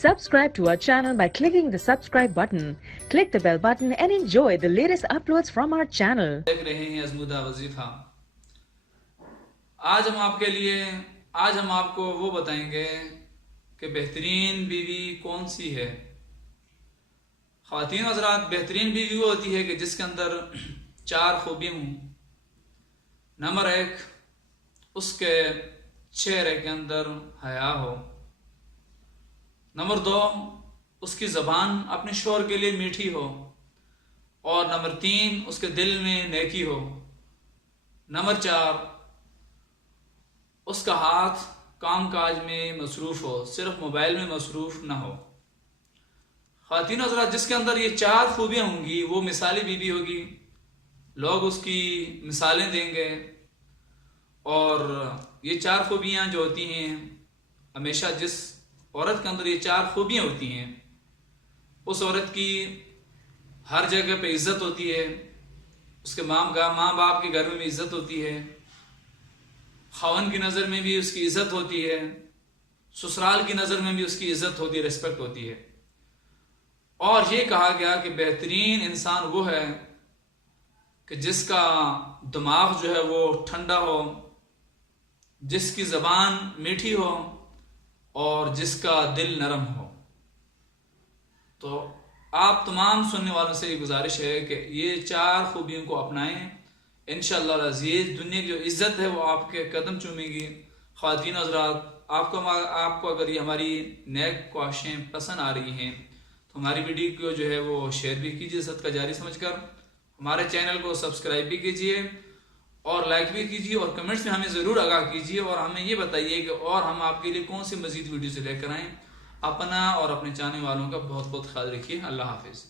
Subscribe to our channel by clicking the subscribe button. Click the bell button and enjoy the latest uploads from our channel. देख रहे हैं अज़मुदा वजीफा। आज हम आपको वो बताएंगे कि बेहतरीन बीवी कौन सी है। ख़वातीन हज़रात, बेहतरीन बीवी वो होती है कि जिसके अंदर 4 खूबियाँ हों। नंबर 1, उसके चेहरे के अंदर हया हो। नंबर 2, उसकी ज़बान अपने शोहर के लिए मीठी हो। और नंबर 3, उसके दिल में नेकी हो। नंबर 4, उसका हाथ काम काज में मसरूफ़ हो, सिर्फ मोबाइल में मसरूफ़ ना हो। ख़वातीन हज़रात, जिसके अंदर ये 4 खूबियाँ होंगी वो मिसाली बीवी होगी। लोग उसकी मिसालें देंगे। और ये 4 खूबियाँ जो होती हैं, हमेशा जिस औरत के अंदर ये 4 खूबियाँ होती हैं, उस औरत की हर जगह पे इज्जत होती है। उसके माँ बाप के घर में भी इज्जत होती है। खावन की नज़र में भी उसकी इज्जत होती है। ससुराल की नज़र में भी उसकी इज्जत होती है, रिस्पेक्ट होती है। और ये कहा गया कि बेहतरीन इंसान वो है कि जिसका दिमाग जो है वो ठंडा हो, जिसकी ज़बान मीठी हो और जिसका दिल नरम हो। तो आप तमाम सुनने वालों से ये गुजारिश है कि ये 4 खूबियों को अपनाएं। इंशाअल्लाह अज़ीज़ दुनिया की जो इज़्ज़त है वो आपके कदम चूमेगी। ख़वातीन हज़रात, आपको अगर ये हमारी नेक ख्वाहिशें पसंद आ रही हैं तो हमारी वीडियो को जो है वो शेयर भी कीजिए सदका जारी समझकर। हमारे चैनल को सब्सक्राइब भी कीजिए और लाइक भी कीजिए और कमेंट्स में हमें ज़रूर आगाह कीजिए और हमें ये बताइए कि और हम आपके लिए कौन सी मज़ीद वीडियो से लेकर आएँ। अपना और अपने चाहने वालों का बहुत बहुत ख्याल रखिए। अल्लाह हाफिज़।